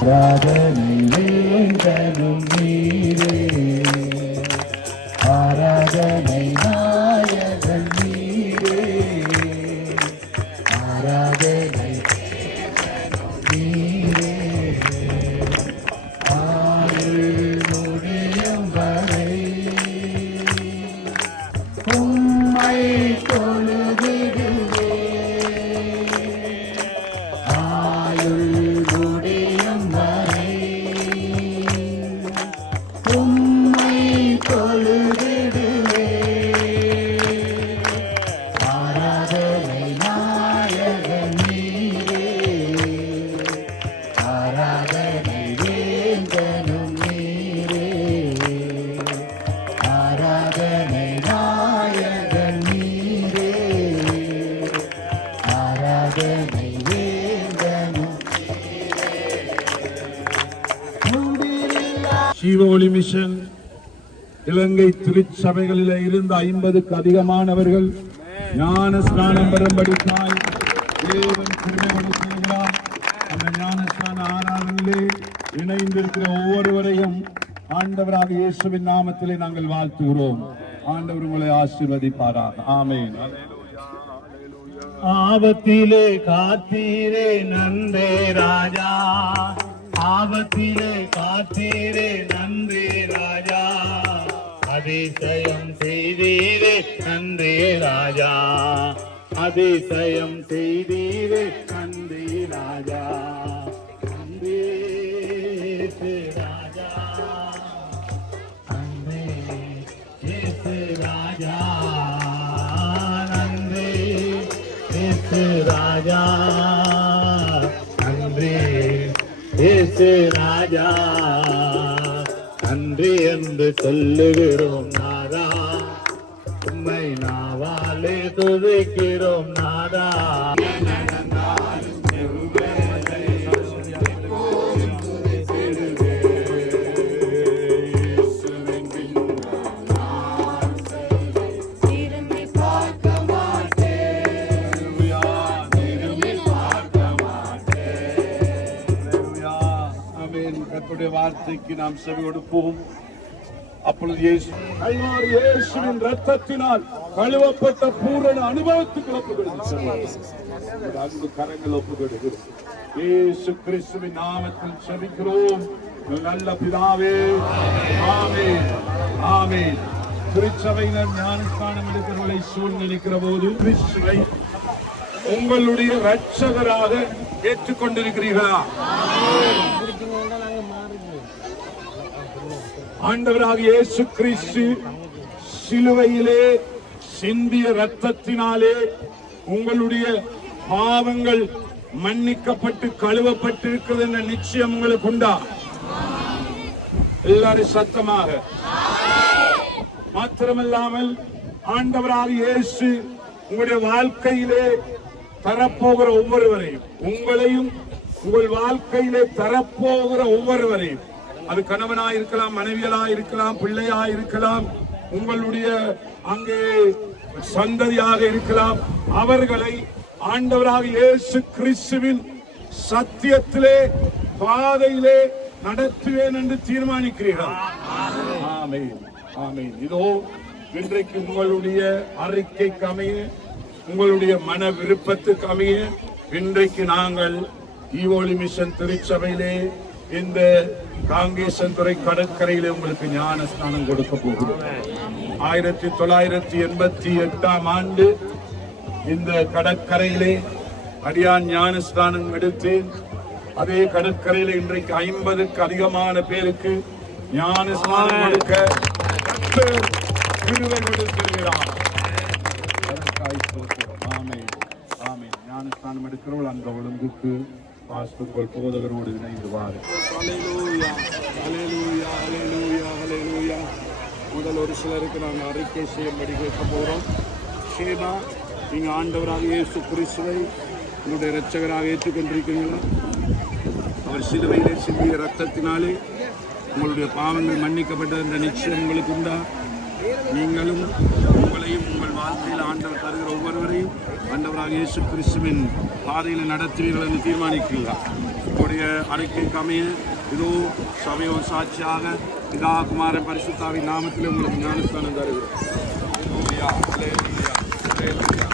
ஆராதனை வேந்தனும் நீரே, ஆராதனை நாயகன் நீரே, ஆராதனை நீரே, ஆயுள் முடியும் வரை உம்மை தொழுதிடுவே, ஆயுள் முடியும் வரை உம்மை தொழுதிடுவே, ஆராதனை நாயகன் நீரே, ஆராதனை வேந்தனும் நீரே, ஆராதனை நாயகன் நீரே, ஆராதனை வேந்தனும் ஜீவ ஒளி மிஷன் இலங்கை திருச்சபைகளில் இருந்த 50க்கு அதிகமானவர்கள் ஞான ஸ்நானம் பெறும்படிக்காய் தேவன் கிருபை கொடுத்திருக்கிறார். அந்த ஞானஸ்நான ஆராதனையிலே இணைந்திருக்கிற ஒவ்வொருவரையும் ஆண்டவராக இயேசுவின் நாமத்திலே நாங்கள் வாழ்த்துகிறோம். ஆண்டவர் உங்களை ஆசீர்வதிப்பாராக. ஆமென். ஆபத்திலே காத்தீரே நன்றே ராஜா, ஆபத்திலே காத்தீரே நன்றே ராஜா, அதிசயம் செய்தீரே நன்றே ராஜா, அதிசயம் செய்தீரே நன்றே ராஜா, நன்றே ராஜா, நன்றே ராஜா, நன்றே ராஜா, நன்றே ராஜா, நன்றி என்று சொல்லுகிறோம் நாதா, உம்மை நாவாலே துதிக்கிறோம் நாதா. கர்த்தருடைய வார்த்தைக்கு நாம் செவி கொடுப்போம். அப்பொழுது இயேசுவின் ரத்தத்தினால் கழுவப்பட்ட பூரண அனுபவத்துக்கு ஒப்புக்கொடுக்கிறோம். அன்பு கரங்கள் ஒப்புக்கொடுக்கிறோம். இயேசு கிறிஸ்துவின் நாமத்தில் செபிக்கிறோம் நல்ல பிதாவே. ஆமென், ஆமென். திருச்சபையினர் ஞானஸ்நானம் எடுக்கிறவர்களை சூழ்நிலைக்கிற போது கிறிஸ்துவை உங்களுடைய இரட்சகராக ஏற்றுக்கொண்டிருக்கிறீர்களா? ஆண்டவராக இயேசு கிறிஸ்து சிலுவையிலே சிந்திய இரத்தத்தினாலே உங்களுடைய பாவங்கள் மன்னிக்கப்பட்டு கழுவப்பட்டிருக்கிறது என்ற நிச்சயம் உங்களுக்கு உண்டா? எல்லாரும் சத்தமாக. மாத்திரமல்லாமல் ஆண்டவராக இயேசு உங்களுடைய வாழ்க்கையிலே தரப்போகிற ஒவ்வொருவரையும், உங்களையும் உங்கள் வாழ்க்கையிலே தரப்போகிற ஒவ்வொருவரையும், அது கணவனாய் இருக்கலாம், மனைவியலாய் இருக்கலாம், பிள்ளையாய் இருக்கலாம், உங்களுடைய அங்கே சந்ததியாக இருக்கலாம், அவர்களை ஆண்டவராக இயேசு கிறிஸ்துவின் சத்தியத்திலே பாதையிலே நடத்துவேன் என்று தீர்மானிக்கிறீர்கள். ஆமென், ஆமென். இதோ இன்றைக்கு உங்களுடைய அறிக்கைக்கு அமைய, உங்களுடைய மன விருப்பத்துக்கு அமைய இன்றைக்கு நாங்கள் ஈவோலி மிஷன் திருச்சபையிலே இந்த காங்கேசன்துறை கடற்கரையிலே உங்களுக்கு ஞான ஸ்நானம் கொடுக்க போகிறோம். 1988 ஆண்டு இந்த கடற்கரையிலே அடியான் ஞான ஸ்நானம் எடுத்தேன். அதே கடற்கரையில இன்றைக்கு 50க்கு அதிகமான பேருக்கு ஞான ஸ்நானம் கொடுக்க கிருபை கொடுத்திருக்கிறார். ஆமென், ஆமென். ஞான ஸ்நானம் எடுக்கிறவர்கள் அந்த ஒழுங்குக்கு பாஸ்டர் போதகரோடு இணைந்து முதல் ஒரு சிலருக்கு நாங்கள் அறிக்கை செய்யும்படி கேட்க போகிறோம். ஷேபா, நீங்கள் ஆண்டவராக இயேசு கிறிஸ்துவை உங்களுடைய இரட்சகராக ஏற்றுக்கொண்டிருக்கிறீங்களா? அவர் சிலுவையிலே சிந்திய ரத்தத்தினாலே உங்களுடைய பாவங்கள் மன்னிக்கப்பட்ட என்ற நிச்சயம் உங்களுக்கு உண்டா? நீங்களும் உங்களையும் உங்கள் வாழ்க்கையில் ஆண்டவர் தருகிற ஒவ்வொருவரையும் ஆண்டவராக இயேசு கிறிஸ்துவின் பாதையில் நடத்துவீர்கள் என்று தீர்மானிக்கிறீர்களா? உங்களுடைய அறிக்கைக்கு அமைய இதோ சபையோர் சாட்சியாக பிதா குமாரன் பரிசுத்தாவின் நாமத்தில் உங்களுக்கு ஞானஸ்தானம் தருகிறோம். அல்லேலூயா, அல்லேலூயா, அல்லேலூயா.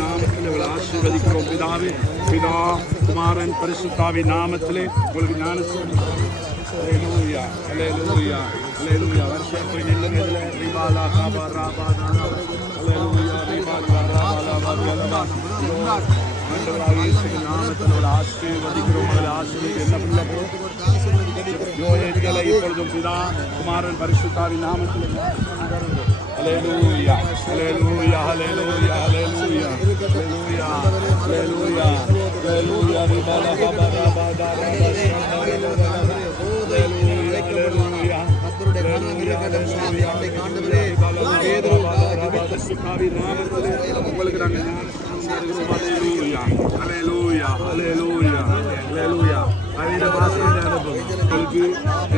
நாமத்தில் ஆசீர்வதிக்கிறோம் பிதாவே. பிதா குமாரன் பரிசுத்தாவின் நாமத்திலே உங்களுக்கு ஞானஸ்தானம். அல்லேலூயா, அல்லேலூயா, அல்லேலூயா. வருஷத்துக்கு நில்லுங்க. ரிபாலா காபா ராபா தானா. அல்லேலூயா, ரிபாலா ராபா ராபா. ஆண்டவராகிய இயேசுவின் நாமத்தில் ஆசீர்வதிக்கிறோம். உங்களை ஆசீர்வதிக்க என்ன பிள்ளைகளோ யோயேகளை இப்பொழுதும் பிதா குமாரன் பரிசுத்தாவின் நாமத்தில். அல்லேலூயா, அல்லேலூயா, அல்லேலூயா, அல்லேலூயா, அல்லேலூயா, அல்லேலூயா, அல்லேலூயா. ரிபாலா காபா ராபா தானா. உங்களுக்கு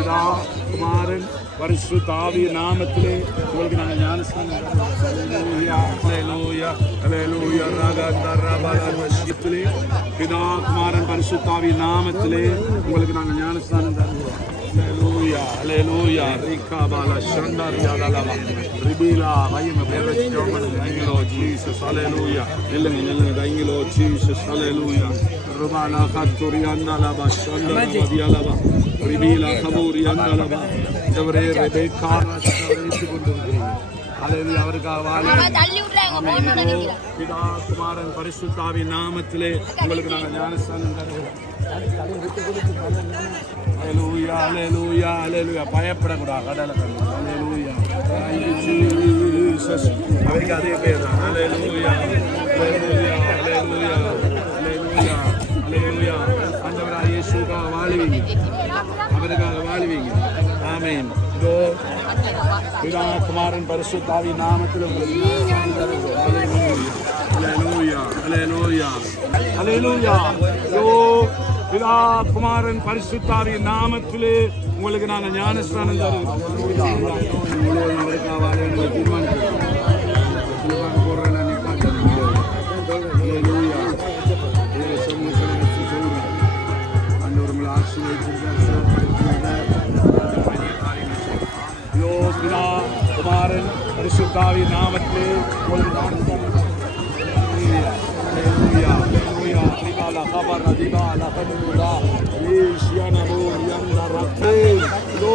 நாங்கள் குமாரன் பரிசுத்தாவின் நாமத்திலே உங்களுக்கு நாங்கள் ஞானஸ்தானம். பிதா குமாரன் பரிசுத்தாவின் நாமத்திலே உங்களுக்கு நாங்கள் ஞானஸ்தானம் தருகிறோம். Hallelujah, hallelujah. Rika bala shandaria dalava. Ribila vayime berechoma dangilo Jesus. Hallelujah. Nillenga dangilo Jesus. Hallelujah. Rubala khaturianda lava shandaria dialava. Ribila khaburianda lava. Devre Rebecca rashtaveittu kondirukkiren. Hallelujah. அவருக்காக பிதா குமாரன் பரிசுத்தாவின் நாமத்திலே உங்களுக்கு நாங்கள் ஞானஸ்தானம் தருகிறோம். Hallelujah, hallelujah, hallelujah. பயப்படக்கூடாது. கடலை Hallelujah. Jesus. அவருக்கு அதே பேர் தான். Hallelujah, hallelujah, hallelujah, hallelujah, hallelujah. ஆண்டவராகிய இயேசுவுக்காக வாழுவீங்க. அவருக்காக வாழுவீங்க. ஆமென். இதோ பிதா குமாரன் பரிசுத்தாவின் நாமத்தில் உங்களுக்கு Hallelujah, hallelujah, hallelujah. இதோ பிதா குமாரன் பரிசுத்தாவின் நாமத்திலே உங்களுக்கு நாங்கள் ஞானஸ்தானம் தருகிறோம். பிதா குமாரன் பரிசுத்தாவின் நாமத்திலே உங்களுக்கு ஞானஸ்தானம். Kabar Radibala Kadula Ishana Yanda Rakhe Do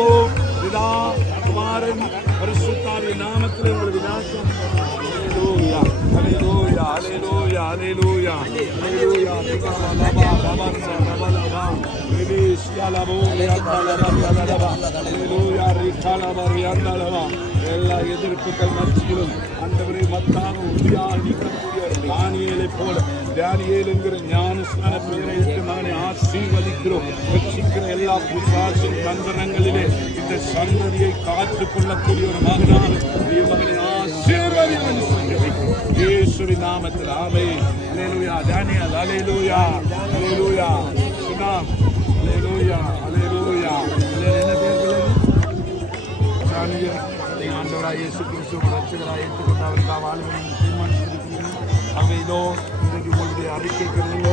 Vida Kumaran Parisuttavi Namathile Ungal Vinasham. Hallelujah, hallelujah, hallelujah, hallelujah, hallelujah. எல்லா எதிர்ப்புகள் மத்தியிலும் ஆண்டவரே மத்தான உறுதியாக நிற்கக்கூடிய தானியேலை போல தானியேல் என்கிற ஞானஸ்நான பெயரை மகனை ஆசீர்வதிக்கிறோம். ரட்சிக்கிற எல்லா பிசாசின் தந்திரங்களிலே இந்த சந்ததியை காத்துக் கொள்ளக்கூடிய ஒரு மகனாக மகனை ஆசீர்வதிக்கிறோம். இயேசுவின் நாமத்தில் ஆமென். அல்லேலூயா. தானியேல் அல்லேலூயா, அல்லேலூயா. சுனாம் அல்லேலூயா, அல்லேலூயா. என்ன பேர் தானியேல்? ஆண்டவராகிய இயேசு கிறிஸ்துவின் ரட்சகராக ஏற்றுக்கொண்டு அவருக்காக வாழ்வதை தீர்மானித்திருக்கிறீர்கள். ஆகவே இதோ இன்றைக்கு உங்களுடைய அறிக்கைக்கிறீங்க.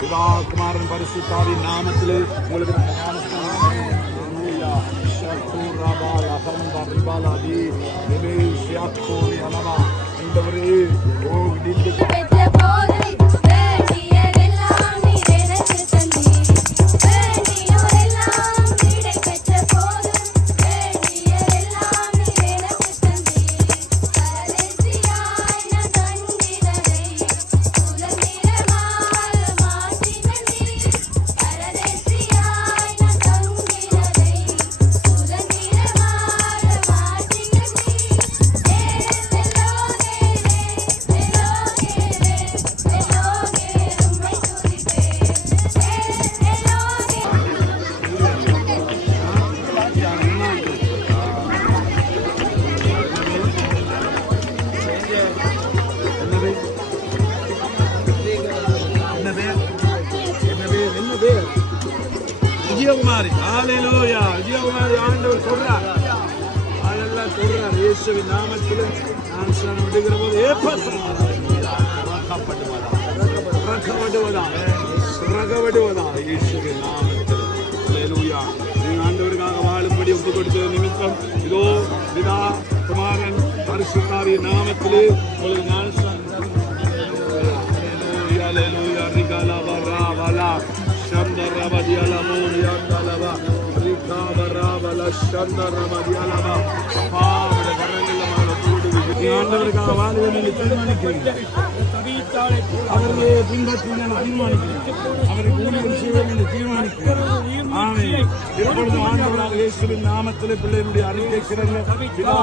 பிதா குமாரன் பரிசுத்தாவின் நாமத்திலே உங்களுக்கு விஜயகுமாரி. ஹல்லேலூயா. விஜயகுமாரி ஆண்டவர் சொல்றார். போடுறார். இயேசுவின் நாமத்தில் ஞானஸ்நானம் விடுகிற போது ரகவடுவதாக இயேசுவின் நாமத்தில். அல்லேலூயா. நீங்கள் ஆண்டவருக்காக வாழும்படி ஒப்புக் கொடுத்த நிமித்தம் இதோ பிதா குமாரன் பரிசுத்தாவியின் நாமத்திலே உங்களுக்கு ஞானஸ்நானம். Hallelujah, Rigala Baravala, Shandara Badialamo, Yandalava, Rikava Ravala, Shandara Badialava, Father, ஆண்டவருக்காக வாழ்வேன் என்று தீர்மானிக்கிறேன். அவருடைய பின்பற்றி நான் தீர்மானிக்கிறேன். அவருக்கு ஊழியம் செய்வேன் என்று தீர்மானிக்கிறேன். ஆமென். இப்பொழுது ஆண்டவராக இயேசுவின் நாமத்திலே பிள்ளைகளுடைய அறிக்கை சிறந்த பிதா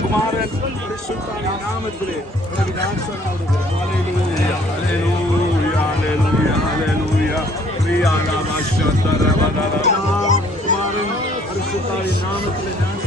குமாரன் பரிசுத்தாவின் நாமத்திலே ஹல்லேலூயா ஹல்லேலூயா ஹல்லேலூயா ஹல்லேலூயா பிரியானா மாஷந்தரவதர குமாரன் பரிசுத்தாவின் நாமத்திலே நான்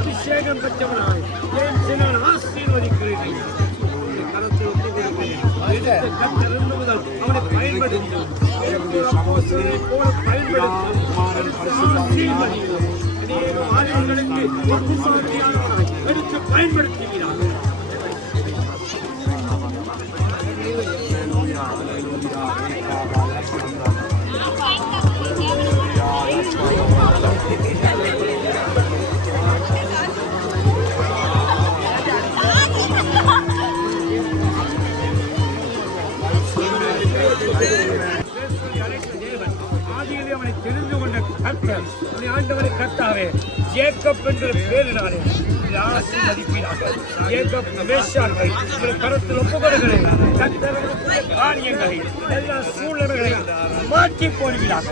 அபிஷேகம் பெற்றவனாய் ஆசீர்வதிக்கிறேன். அவனை பயன்படுத்தி எடுத்து பயன்படுத்துகிறார். ஆதியிலே அவனை தெரிந்து கொண்ட கர்த்தர் ஆண்டவரை கர்த்தாவே ஜேக்கப் என்ற பேரினாலே ஆசீர்வதிப்பீராக. ஜேக்கப் மேஷாக்கை உங்கள் கரத்தில் ஒப்புக்கொடுகிறேன். கர்த்தருடைய காரியங்களை எல்லா சூழ்நிலைகளையும் மாற்றி போடுவீராக.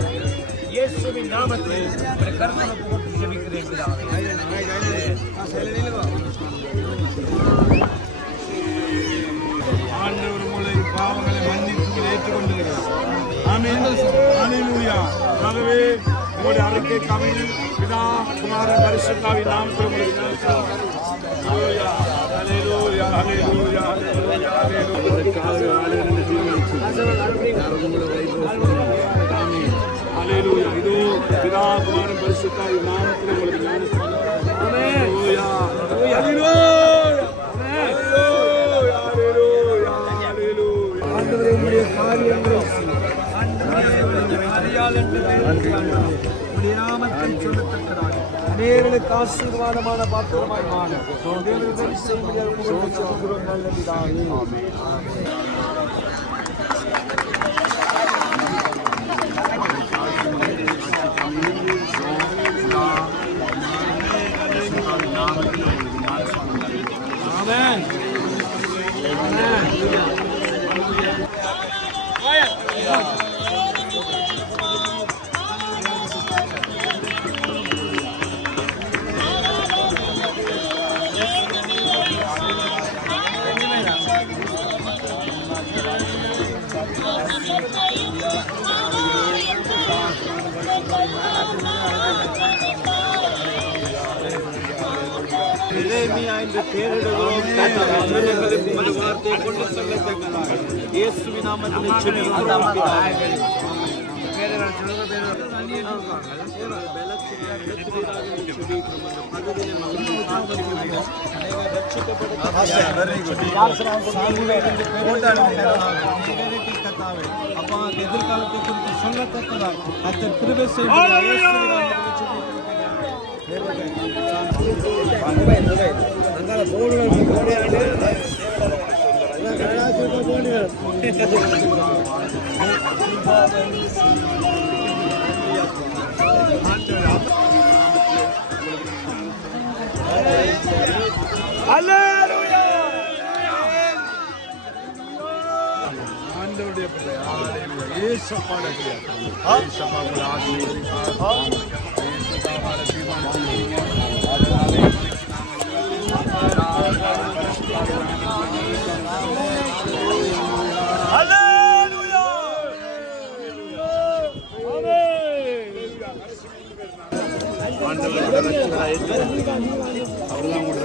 இயேசுவின் நாமத்தில் உங்கள் கரத்தில் ஒப்புக்கொண்டு ஜெபிக்கிறேன். ஆண்டவர் உங்களை பாவங்களை மன்னித்து ஏற்றுக்கொண்டிருக்கிறார். ஆமென். ஹல்லேலூயா. ஆகவே உங்களுடைய அறிக்கை கமையில் பிதா குமாரன் பரிசுத்தாவின் நாமத்தில் உங்களுக்கு ஹல்லேலூயா ஹல்லேலூயா ஹல்லேலூயா ஹல்லேலூயா. இதோ பிதா குமாரன் பரிசுத்தாவின் நாமத்தில் உங்களுக்கு ஹல்லேலூயா ஹல்லேலூயா. நேரலுக்கு ஆசீர்வாதமான பாத்திரமாய் மாறும். இயேசுவின் நாமத்தில் அப்பா எதிர்காலத்தை குறித்து சொல்லத்தக்கதாய் கர்த்தர் கிருபை செய்வார். அங்கால போர்டுல ஆண்டவருடைய பிள்ளை ஏசப்பாட ஏசப்பாவுடைய ஆசீர்வதிப்பார். ஏசப்பாவால தீர்மானம் அவர்தான் கூட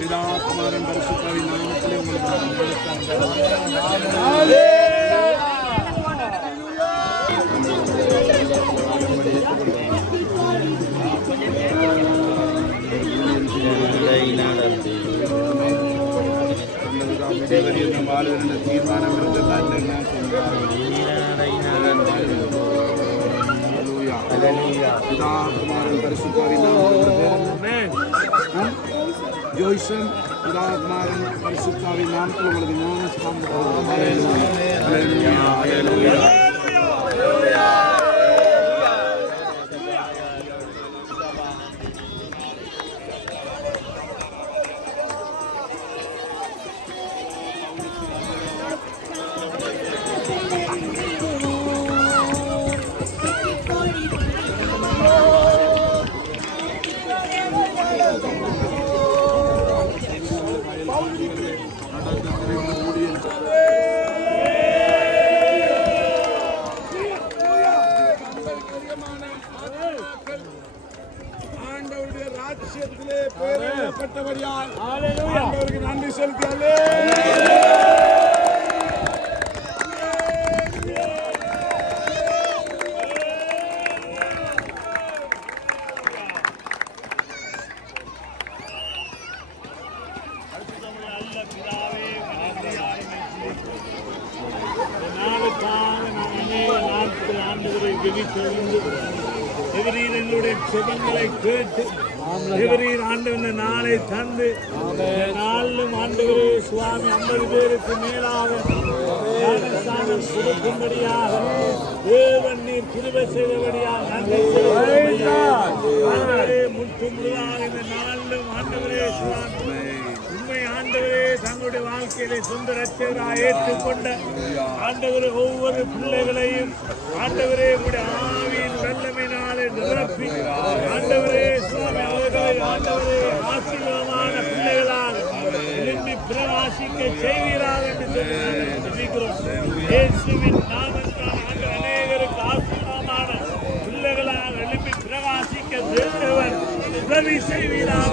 பிதாகுமாரன் பரிசுத்தாவின் நாமத்திலே வாழ்கிற தீர்மானம் பிதாகுமாரன் பரிசுத்தாவின் ஜோய்சன் பிதாகுமாரன் பரிசுத்தாவின் நாமத்தில் உங்களுக்கு ஞானஸ்தானம். ஆண்டவருடைய ராஜ்யத்திலே பெறப்பட்டவரியால் ஆண்டவருக்கு நன்றி செலுத்தியாலே. எங்களுடைய சுபங்களை கேட்டு எவரீர் ஆண்டவன் நாளை தந்து நாளும் ஆண்டவரே சுவாமி 50 பேருக்கு மேலாக ஞானஸ்தானம் கொடுக்கும்படியாக தேவன் நீர் கிருபை செய்தபடியாக நன்றி ஆண்டவரே. முற்று முழுதாக இந்த நாளிலும் ஆண்டவரே சுவாமி உண்மை ஆண்டவரே தங்களுடைய வாழ்க்கையிலே சொந்த ரட்சகராக ஏற்றுக்கொண்ட ஆண்டவரே ஒவ்வொரு பிள்ளைகளையும் ஆண்டவரே உடைய ஆவியின் வல்லமையினாலே நிரப்பி ஆண்டவரே சுவாமி அவர்களை ஆண்டவரே ஆசீர்வாதமான பிள்ளைகளாக எழும்பி பிரகாசிக்க செய்வீராக என்று சொல்லிக்கிறோம். இயேசுவின் நாமத்தால் ஆண்டு அநேகருக்கு ஆசீர்வாதமான பிள்ளைகளாக எழுப்பி பிரகாசிக்க தேவன் உதவி செய்வீராக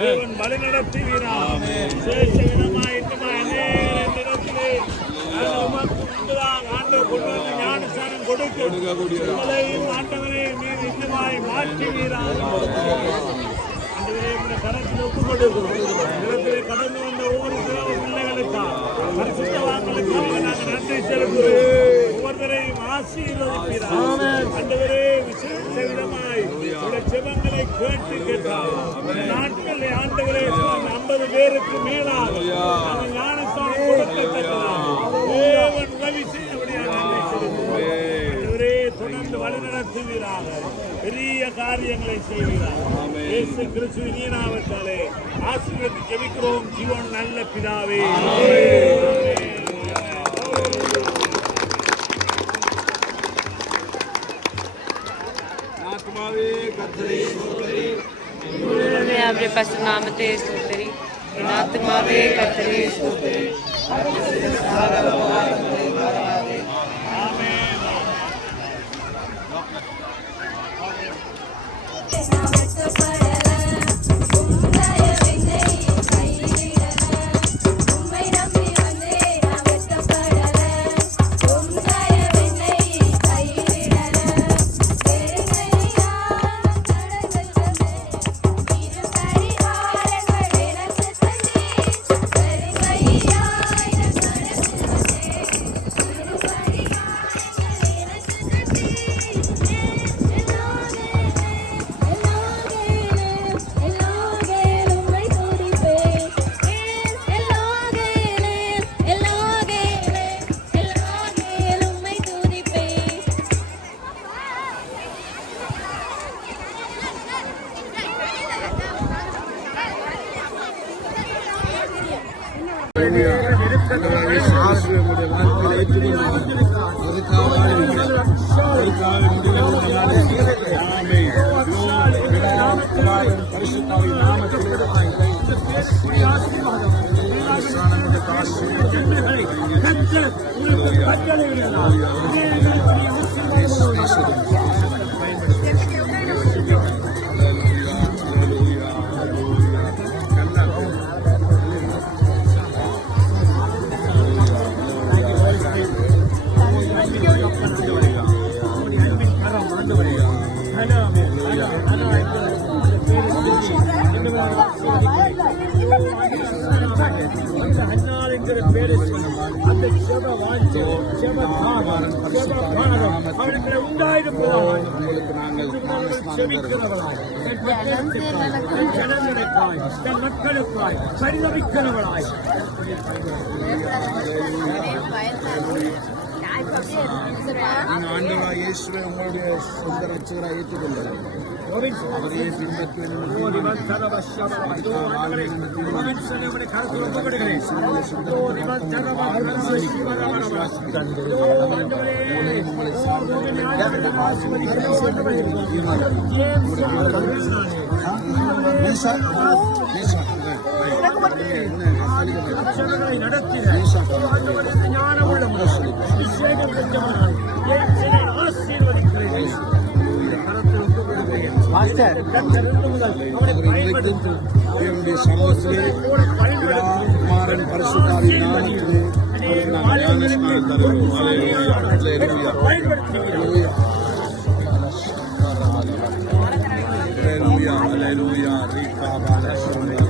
தேவன் வழிநடத்துவீரா. சேஷவிதமாய் இன்னுமாய் அநேக இடத்திலே உமக்கு முன்பதாக ஆண்டவர் கொண்டு வந்து ஞானஸ்தானம் கொடுக்கலையும் ஆண்டவரே நீர் இன்னுமாய் மாற்றுவீரா. ஆண்டவரே இந்த கரத்தில் ஒப்புக் கொடுக்கிறோம். இடத்திலே கடந்து வந்த ஒவ்வொரு பிள்ளைகளுக்காக பரிசுத்தவான்களுக்காக நாங்கள் நன்றி செலுத்துகிறோம். ஒவ்வொருவரையும் ஆசீர்வதிப்பீரா. ஆண்டவரே விசேஷ விதமாய் செபங்களை கேட்டு கேட்டார். நாட்கள் ஆண்டவரே 50 பேருக்கு மேலாக ஞானஸ்தானம் கொடுக்கத்தக்கதாக தேவன் உதவி செய்யபடியாக ஆண்டவரே தொடர்ந்து வழிநடத்துவீராக. பெரிய காரியங்களை செய்வீராக. இயேசு கிறிஸ்துவின் நாமத்தாலே ஆசீர்வதித்து ஜெபிக்கிறோம் ஜீவன் நல்ல பிதாவே. அவருடைய பரிசுத்த நாமத்தை ஸ்தோத்திரி. என் ஆத்துமாவே கர்த்தரை ஸ்தோத்திரி. அவனுக்கு உண்டாயிருப்பதாக உங்களுக்கு நாங்கள் செபிக்கிறவளாய் ஜனங்களுக்காய் தன் மக்களுக்காய் பரிதவிக்கிறவளாய் ஆண்டவராக இயேசுவை உங்களுடைய சொந்த ரட்சகராக ஏற்றுக்கொண்டார் அவரையே பின்பற்றி என்னுடைய சமூகத்திலே குமாரன் பரிசுத்தாவின் நாமத்திலே நாங்கள் ஞானஸ்நானம் தருகிறோம். அல்லேலூயா அல்லேலூயா அல்லேலூயா